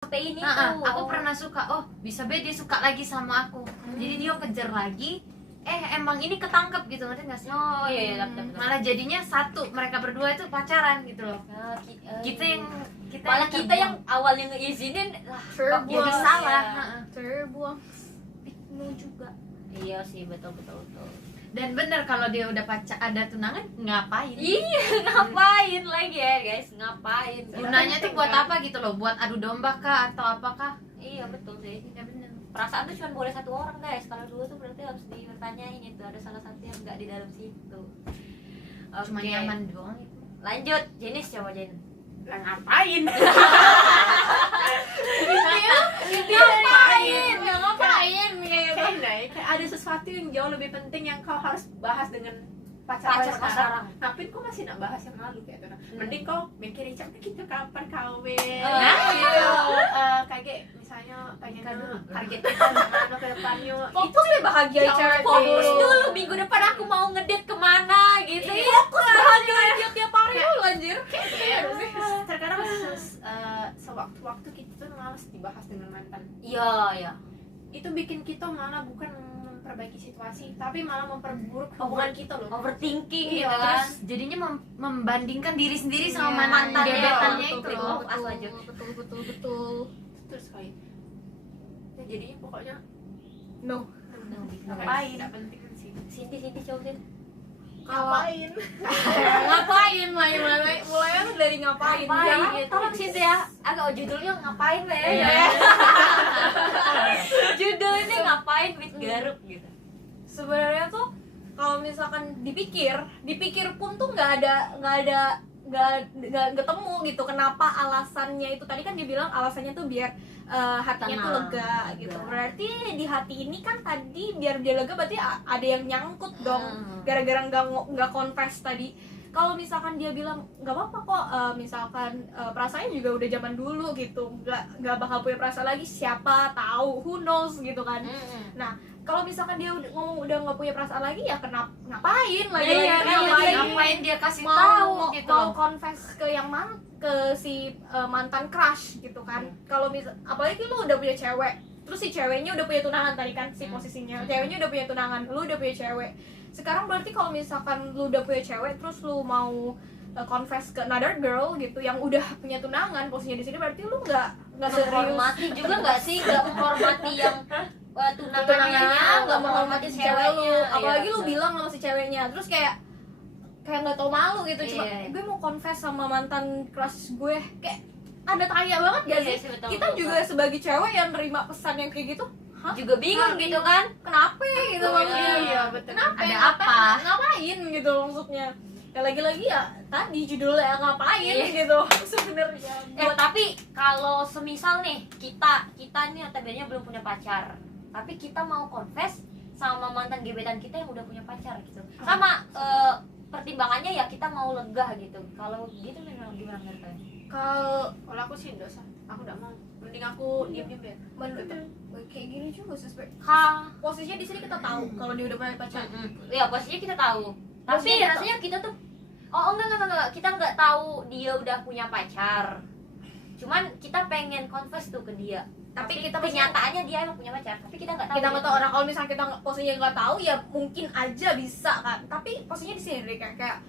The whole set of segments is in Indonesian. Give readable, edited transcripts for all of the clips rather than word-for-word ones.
sampai ini tuh. Aku pernah suka, oh bisa be dia suka lagi sama aku. Jadi dia kejar lagi, emang ini ketangkep gitu, ngerti nggak sih? Oh iya, betul. Malah jadinya satu, mereka berdua itu pacaran gitu loh. Malah kita yang awalnya ngeizinin lah kok jadi salah. Terbuang. Piknu juga. Iya sih, betul. Dan bener kalau dia udah ada tunangan, ngapain? Iya, ngapain lagi ya guys, ngapain? Gunanya tuh buat apa gitu loh? Buat adu domba kah atau apakah? Iya betul sih. Iya bener. Perasaan tuh cuma boleh satu orang guys. Kalau dua tuh berarti harus ditanyain itu ada salah satu yang nggak di dalam situ. Cuma Oke. nyaman doang itu. Lanjut, Jenis coba Jen. Lah ngapain? Ngapain? Kayak ada sesuatu yang jauh lebih penting yang kau harus bahas dengan pacar Pacar sekarang. Tapi kau masih nak bahas yang lalu kayak tuh. Mending kau mikirin kita kapan kawin. Nah, gitu. Kayak misalnya pengen target kita gimana ke depannya. Fokus deh bahagia cewek Fokus dulu. dulu minggu depan aku mau ngedate kemana gitu ya. Fokus bahagia aja tiap hari dulu anjir. Terkadang sewaktu-waktu kita tuh malas dibahas dengan mantan. Iya. Itu bikin kita malah bukan memperbaiki situasi, tapi malah memperburuk hubungan kita loh. Overthinking Iya, gitu kan. Terus jadinya membandingkan diri sendiri Iya, sama mantan iya, gebetannya betul, itu betul. loh. As aja. Betul. Terus kayak ya, jadinya pokoknya No. Ngapain? Tidak penting sih. Cindy coba Jen. Ngapain? Ngapain mulai tuh dari ngapain? Ngapain? Gitu. Tolong Cynthia, agak judulnya ngapain lah ya. Iya. Judulnya ngapain with garuk gitu. Sebenarnya tuh kalau misalkan dipikir pun tuh nggak ketemu gitu kenapa alasannya itu. Tadi kan dia bilang alasannya tuh biar hatinya tuh Tenang, lega gitu. lega. Berarti di hati ini kan tadi biar dia lega berarti ada yang nyangkut dong gara-gara nggak confess tadi. Kalau misalkan dia bilang nggak apa-apa kok, misalkan perasaannya juga udah zaman dulu gitu, nggak bakal punya perasaan lagi, siapa tahu, who knows gitu kan. Nah kalau misalkan dia ngomong udah nggak punya perasaan lagi, ya ngapain lagi? Iya, Ngapain dia kasih mau tahu gitu mau loh. confess ke yang mana, ke si mantan crush gitu kan. Kalau apalagi lu udah punya cewek, terus si ceweknya udah punya tunangan tadi kan si posisinya, ceweknya udah punya tunangan, lu udah punya cewek. Sekarang berarti kalau misalkan lu udah punya cewek terus lu mau confess ke another girl gitu yang udah punya tunangan, posisinya di sini berarti lu nggak serius. Menghormati juga nggak sih, nggak menghormati yang tunangannya, nggak menghormati si cewek lu, ceweknya. apalagi Iya, lu betul. bilang sama si ceweknya, terus kayak nggak tau malu gitu. Cuma Iya. gue mau confess sama mantan crush gue, kayak ada tanya banget gak Iya sih? sih, betul, Kita betul. juga sebagai cewek yang nerima pesan yang kayak gitu, hah? Juga bingung gitu kan. Kenapa gitu maksudnya? Iya, betul. Kenapa? Ada apa? Ngapain gitu maksudnya? Ya lagi-lagi ya tadi judulnya ngapain Iya. gitu sebenarnya. Tapi kalau semisal nih kita nih notabene belum punya pacar, tapi kita mau confess sama mantan gebetan kita yang udah punya pacar gitu. Sama pertimbangannya ya kita mau lega gitu. Kalau gitu memang gimana menurut kalian? Kalau Kalau aku sih enggak usah. Aku enggak mau. Mending aku diam-diam deh. menurut kayak gini juga sih sebenarnya. Ha, Posisinya di sini kita tahu kalau dia udah punya pacar. ya posisinya kita tahu. Tapi Posisinya kita rasanya kita tuh enggak. Kita nggak tahu dia udah punya pacar. Cuman kita pengen confess tuh ke dia. Tapi kita kenyataannya dia emang punya pacar, tapi kita nggak tahu. kita nggak tahu orang. Kalau misalnya kita posisinya nggak tahu ya mungkin aja bisa kan, tapi posisinya di sini deh, kayak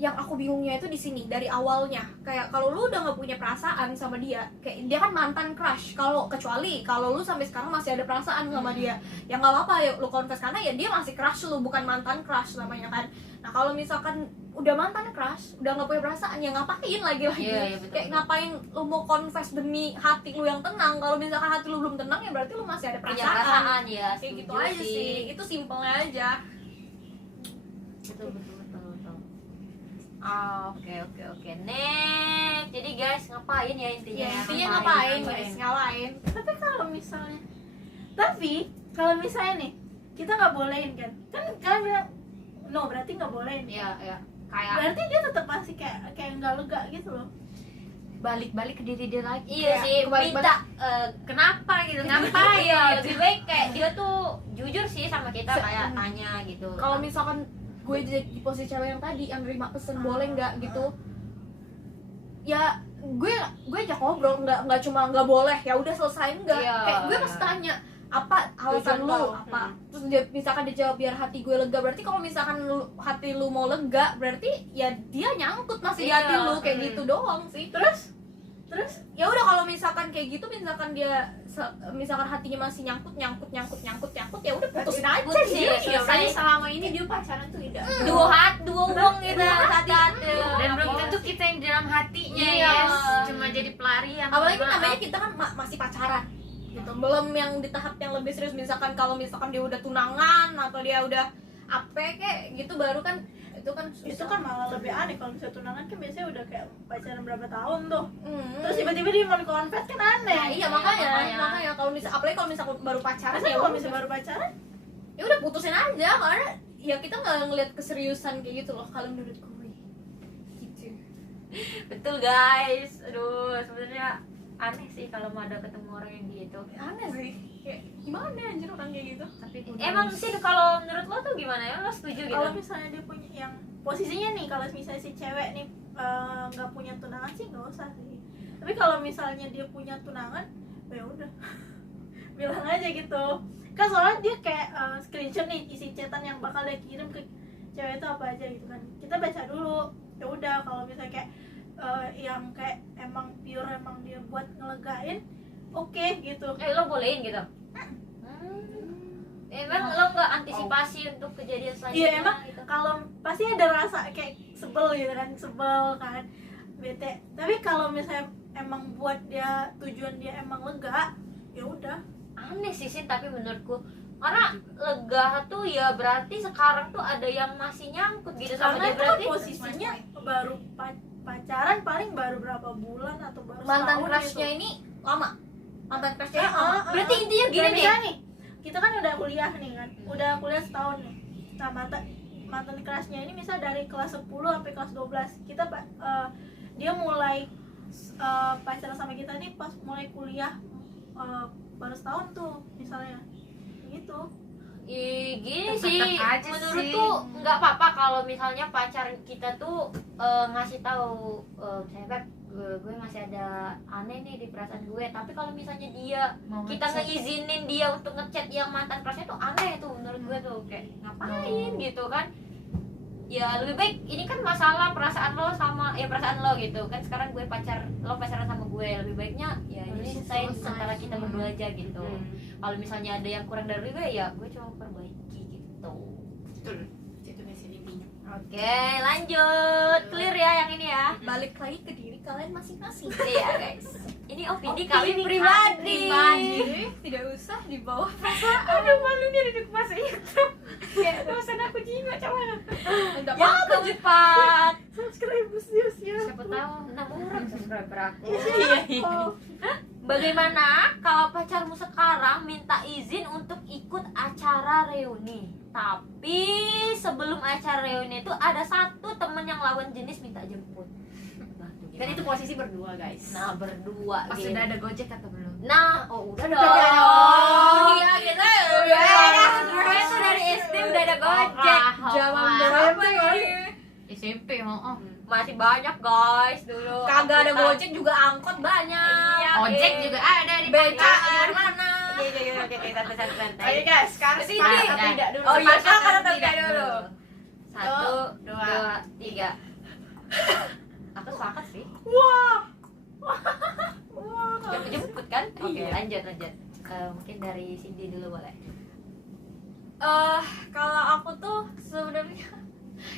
yang aku bingungnya itu di sini dari awalnya. Kayak kalau lu udah nggak punya perasaan sama dia, kayak dia kan mantan crush, kecuali kalau lu sampai sekarang masih ada perasaan sama dia, ya nggak apa-apa ya lu confess, karena ya dia masih crush lu, bukan mantan crush namanya kan. Nah kalau misalkan udah mantan crush, udah nggak punya perasaan, ya ngapain lagi Iya, betul. kayak ngapain lu mau confess demi hati lu yang tenang? Kalau misalkan hati lu belum tenang ya berarti lu masih ada punya perasaan. perasaan ya. Kayak gitu setuju aja sih. Itu simpelnya aja. Betul. Oke. Next. Jadi guys, ngapain ya intinya? Ya, intinya ngapain guys? Ngapain? Tapi kalau misalnya nih kita nggak bolehin kan kalian bilang no, berarti nggak bolehin. Iya. Kayak Berarti dia tetap masih kayak nggak lega gitu loh. Balik-balik ke diri dia lagi. iya Kayak sih, kebalik-balik. minta Kenapa gitu? iya, Ngapain? lebih baik kayak dia tuh jujur sih sama kita, Se- kayak tanya gitu. Kalau misalkan gue di posisi cewek yang tadi yang nerima pesen boleh nggak gitu, ya gue ajak ngobrol, nggak cuma nggak boleh ya udah selesai, enggak. Iya. Kayak gue pasti tanya apa alasan Tujuan lu lo. apa, terus dia misalkan dia jawab biar hati gue lega, berarti kalau misalkan hati lu mau lega berarti ya dia nyangkut masih di Iya. hati lu, kayak gitu doang sih. Terus Ya udah kalau misalkan kayak gitu, misalkan dia misalkan hatinya masih nyangkut ya udah putusin aja Putusin, sih. iya. Berarti selama ini dia pacaran tuh tidak. dua uang gitu hati-hati. Dan belum tentu kita yang di dalam hatinya Iya. ya. Cuma jadi pelarian. Apalagi Maaf. namanya kita kan masih pacaran gitu, belum yang di tahap yang lebih serius. Misalkan kalau misalkan dia udah tunangan atau dia udah apa kayak gitu, baru kan itu kan malah lebih aneh. Kalau misalnya tunangan kan biasanya udah kayak pacaran berapa tahun tuh, terus terus tiba-tiba dia mau confess kan aneh. nah, iya makanya kalau apalagi kalau misalkan baru pacaran Masa ya kalau udah. misalnya baru pacaran Ya udah putusin aja, karena ya kita nggak ngelihat keseriusan kayak gitu loh kalau menurut gue gitu. Betul guys. Aduh, sebenarnya aneh sih kalau mau ada ketemu orang yang gitu. Aneh sih, kayak gimana anjir orang kayak gitu. Tapi Emang sih kalau menurut lo tuh gimana ya? Lo setuju gitu? kalau misalnya dia punya yang posisinya nih, kalau misalnya si cewek nih nggak punya tunangan sih nggak usah sih. Tapi kalau misalnya dia punya tunangan, ya udah bilang aja gitu. Kan soalnya dia kayak screenshot nih isi chatan yang bakal dia kirim ke cewek itu apa aja gitu kan. Kita baca dulu. Ya udah kalau misalnya kayak yang kayak emang pure emang dia buat ngelegain, oke gitu. Lo bolehin gitu? Emang lo nggak antisipasi untuk kejadian selanjutnya? Iya, emang gitu? kalau pasti ada rasa kayak sebel gitu kan, bete. Tapi kalau misalnya emang buat dia tujuan dia emang lega, ya udah. Aneh sih tapi menurutku, karena lega tuh ya berarti sekarang tuh ada yang masih nyangkut gitu sama Karena dia, itu kan berarti posisinya baru pacaran paling baru berapa bulan atau baru Mantan setahun crushnya gitu. ini lama, mantan crushnya ini lama. berarti intinya gini Kayak nih. misalnya nih, kita kan udah kuliah nih kan, udah kuliah setahun nih. Nah mantan crushnya ini misal dari kelas 10 sampai kelas 12 kita dia mulai pacaran sama kita nih pas mulai kuliah, baru setahun tuh misalnya gitu. Gini Tetep sih, aja menurutku nggak apa-apa kalau misalnya pacar kita tuh ngasih tahu saya Beb, gue masih ada aneh nih di perasaan gue. Tapi kalau misalnya dia Mau kita ngechat. ngeizinin dia untuk ngechat yang mantan crushnya tuh aneh tuh menurut gue tuh, kayak ngapain gitu kan. Ya lebih baik, ini kan masalah perasaan lo sama perasaan lo gitu kan. Sekarang gue lo pacaran sama gue, lebih baiknya ya ini selesai antara kita berdua aja gitu. Kalau misalnya ada yang kurang dari gue ya gue cuma perbaiki gitu. Betul. Itu biasanya bingung. Oke, lanjut. Clear ya yang ini ya. Balik lagi ke diri kalian masing-masing. Iya guys, ini opini Opini kami pribadi. Tidak usah dibawa. Aduh, malu dia duduk masa itu. Kayak bosan aku juga coba. Enggak Yang apa-apa. keempat, Subscribe ya. Siapa tahu 6 orang subscriber aku. Oh. Bagaimana kalau pacarmu sekarang minta izin untuk ikut acara reuni, tapi sebelum acara reuni itu ada satu temen yang lawan jenis minta jemput. Kan itu posisi berdua, guys. Nah berdua Pas gitu. sudah ada Gojek atau belum? Nah, oh udah Udah dong. dong. Iya gitu. Udah ada, sebenarnya tuh dari SD udah ada Gojek. Zaman berapa ini? SMP mau. Masih banyak guys dulu. Kagak ada Angkutan. Gojek juga angkot banyak. Iya, Ojek iya. juga ada di Beca Pangkalan. di mana? Iya, oke, santai. Ayo guys, sekarang Sini. sepakat atau Nah. tidak dulu? Oh iya, Sepakat sekarang atau tidak tidak dulu. dulu? 1, Dua. 2, 3. Aku sepakat sih. Wah. Jemput kan? Oke, Iya. lanjut. Mungkin dari Cindy dulu boleh. Kalau aku tuh sebenarnya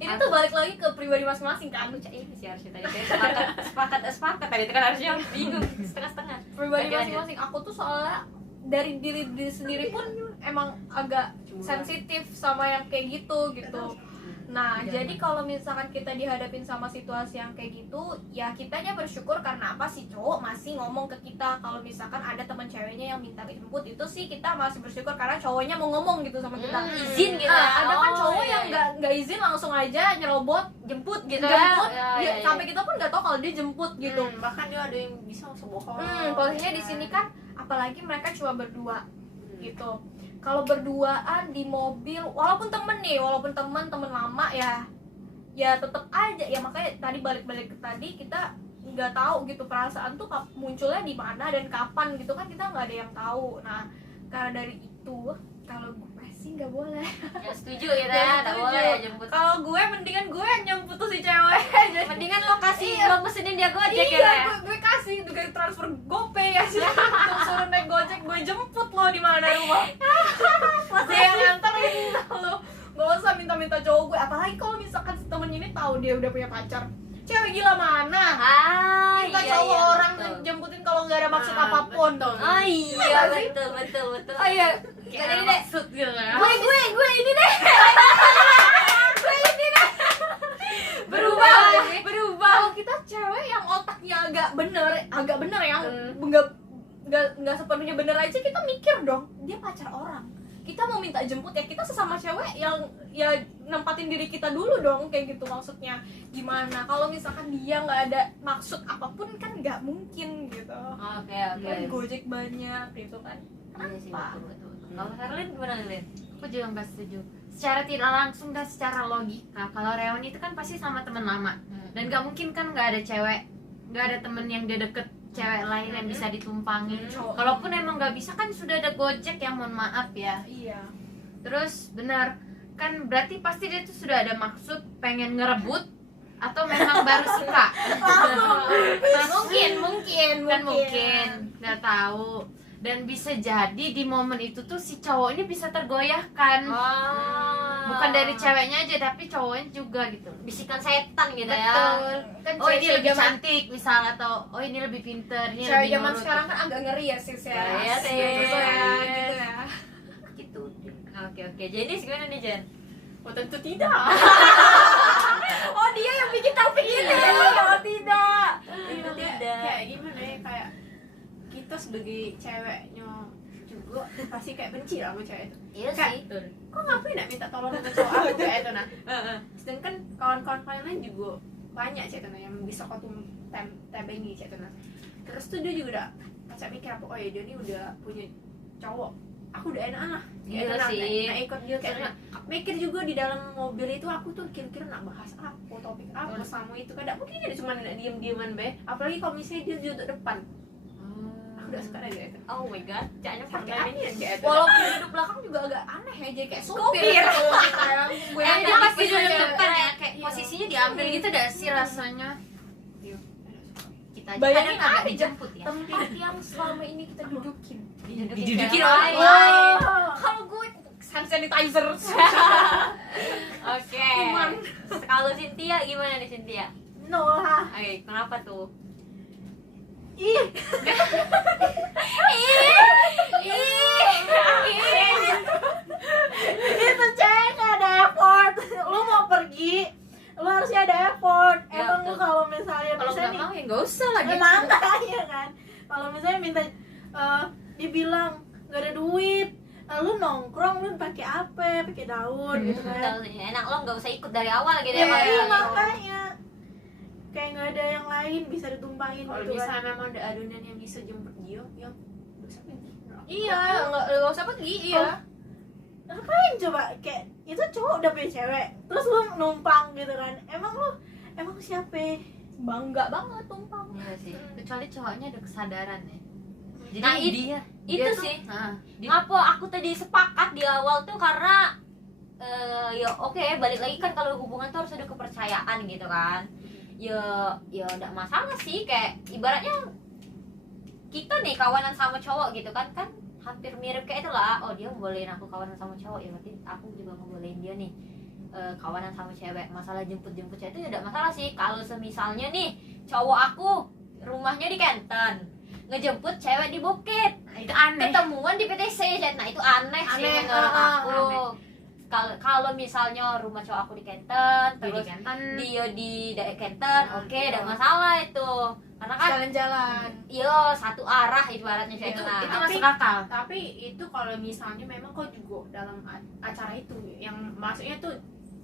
ini tuh balik lagi ke pribadi masing-masing kan. Aku ini sih harusnya tadi saya sepakat tadi itu kan harusnya bingung setengah-setengah. Pribadi Oke, lanjut. masing-masing. Aku tuh soalnya dari diri sendiri pun emang agak sensitif sama yang kayak gitu. Nah, jadi kalau misalkan kita dihadapin sama situasi yang kayak gitu, ya kitanya bersyukur karena apa sih cowok masih ngomong ke kita. Kalau misalkan ada teman ceweknya yang minta jemput, itu sih kita masih bersyukur karena cowoknya mau ngomong gitu sama kita. Izin gitu. Ada kan Oh, cowok iya, yang iya. nggak izin langsung aja nyerobot jemput gitu jemput, ya. ya, sampai kita pun nggak tahu kalau dia jemput gitu. Bahkan dia ada yang bisa langsung bohong. Posisinya di sini kan, apalagi mereka cuma berdua gitu. Kalau berduaan di mobil, walaupun temen lama ya tetap aja ya, makanya tadi balik ke tadi kita nggak tahu gitu perasaan tuh munculnya di mana dan kapan gitu kan, kita nggak ada yang tahu. Nah karena dari itu kalau gue sih nggak boleh. Ya setuju ya, nggak boleh ya jemput. Kalau gue mendingan gue yang nyemput tuh si cewek. Mendingan lo kasih, lo mesenin dia Gojek Iya, ya. gue kasih juga transfer GoPay ya sih. Suruh naik Gojek, gue jemput lo di mana rumah. Gue yang nganterin lo. Gak usah minta-minta cowok gue. Apalagi kalau misalkan si temen ini tahu dia udah punya pacar. Cewek gila mana? Minta cowok orang jemputin kalau nggak ada maksud apapun. Oh iya, betul. Oh iya. Kayak ada maksud gitu ya. Gue ini deh. berubah. Kalau kita cewek yang otaknya agak bener yang nggak sepenuhnya bener aja, kita mikir dong, dia pacar orang, kita mau minta jemput ya kita sesama cewek yang ya nempatin diri kita dulu dong, kayak gitu. Maksudnya gimana kalau misalkan dia nggak ada maksud apapun kan nggak mungkin gitu. Oke. Kan Gojek banyak gitu kan. Iya sih, Kenapa? betul. Kalau Herlin gimana Herlin? Aku juga nggak setuju. Secara tidak langsung dan secara logika, kalau reuni itu kan pasti sama teman lama, dan nggak mungkin kan nggak ada cewek, nggak ada temen yang dia deket cewek lain yang bisa ditumpangin. Kalaupun emang nggak bisa kan sudah ada Gojek ya, mohon maaf ya. Iya. Terus benar kan, berarti pasti dia tuh sudah ada maksud pengen ngerebut atau memang baru suka. mungkin nggak tahu. Dan bisa jadi di momen itu tuh si cowok ini bisa tergoyahkan, bukan dari ceweknya aja tapi cowoknya juga gitu. Bisikan setan gitu ya. Betul. Kan Oh ini cewek lebih zaman- cantik misalnya, atau oh ini lebih pinter, ini cewek lebih zaman nurut. sekarang kan agak ngeri ya sis ya. Iya sih. Gitu ya. Gitu. Oke. Jadi gimana nih Jen? Oh tentu tidak. Oh dia yang bikin topik ini. Oh tidak. Itu dia kayak gimana ya, kayak kita sebagai ceweknya juga pasti kayak benci lah sama cewek itu. Iya Kayak, sih. kok ngapain nak minta tolong sama cowok aku kayak itu nah. Sedangkan kawan-kawan kalian lain juga banyak cewek itu nah yang bisa kau tuh tebengi cewek itu nah. Terus tuh dia juga udah kaca mikir apa, oh ya dia ini udah punya cowok, aku udah enak lah kayak Iya itu nah, sih. nah ikut dia kayak nah. Mikir juga di dalam mobil itu aku tuh kira-kira nak bahas apa, topik apa sama itu kan. Mungkin dia cuma diem-dieman be, apalagi kalau misalnya dia duduk depan. Aku udah suka aja itu. Oh my god, jangan Pakai pernah angin kayak itu. Walaupun duduk belakang juga agak aneh ya, jadi kayak supir. Supir. Kayak gue Yang dia yang pasti tipis duduk aja. depan ya, kayak Iya. posisinya diambil gitu dah sih rasanya. Iya. Kita aja Bayangin kadang agak aja dijemput ya. tempat yang selama ini kita dudukin. Didudukin orang orang lain. Kalau gue hand sanitizer. Oke. Kuman. Kalau Cynthia gimana nih Cynthia? No lah. Oke, kenapa tuh? Ih. Itu cewek gak ada effort. Lu mau pergi, lu harusnya ada effort. Ya, Emang lu betul. kalau misalnya Kalau bisa nggak nih, mau ya nggak usah lagi. makanya kan. Kalau misalnya minta dibilang gak ada duit, lu nongkrong lu pakai apa? Pakai daun gitu kan. Betul, enak lo nggak usah ikut dari awal gitu ya. Iya, kalau misalnya. makanya kayak nggak ada yang lain bisa ditumpangin Kalau gitu kan. misalnya memang ada adonan yang bisa jemput dia, ya dosa pergi. Iya, nggak usah pergi. Iya. Ngapain coba, kayak itu cowok udah punya cewek terus lu numpang gitu kan. Emang siapa? Bangga banget tumpang. Iya sih. Kecuali cowoknya ada kesadaran ya. Jadi Nah, dia Itu tuh- sih. Nah, dia Ngapa aku tadi sepakat di awal tuh karena ya oke, balik lagi kan kalau hubungan tuh harus ada kepercayaan gitu kan. Ya enggak masalah sih, kayak ibaratnya kita nih kawanan sama cowok gitu kan hampir mirip kayak itulah. Oh dia ngebolehin aku kawanan sama cowok, ya berarti aku juga ngebolehin dia nih kawanan sama cewek. Masalah jemput cewek itu ya enggak masalah sih. Kalau semisalnya nih cowok aku rumahnya di Kenten, ngejemput cewek di Bukit, Nah, itu aneh. ketemuan di PTC, nah itu aneh sih Aneh, menurut aku. aneh. Kalau misalnya rumah cowok aku di Kenten, Dia di terus Kenten. dia di Kenten, oke, tidak masalah itu. Karena kan Jalan-jalan. satu arah ibaratnya Itu nah. itu masuk akal. Tapi itu kalau misalnya memang kau juga dalam acara itu yang maksudnya tuh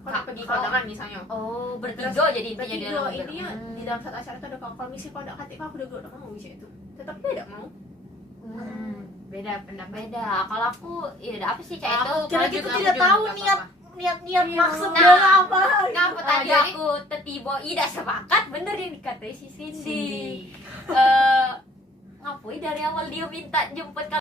kau pergi kondangan misalnya. Oh, bertiga jadi intinya di Bertiga dalam mobil. intinya di dalam satu acara itu ada kalau misalnya kau tidak hati kau udah mau bisa itu. Tetap dia tidak mau. Beda pendapat. Beda. Kalau aku ya apa sih cak itu? Kalau Karena juga kita aku tidak juga tahu nggak niat apa-apa. niat-niat Iya. maksud Nah, dia apa. Ngapa tadi tadi aku tiba tidak sepakat, bener yang dikatai si Cindy. Cindy. Ngapui dari awal dia minta jemput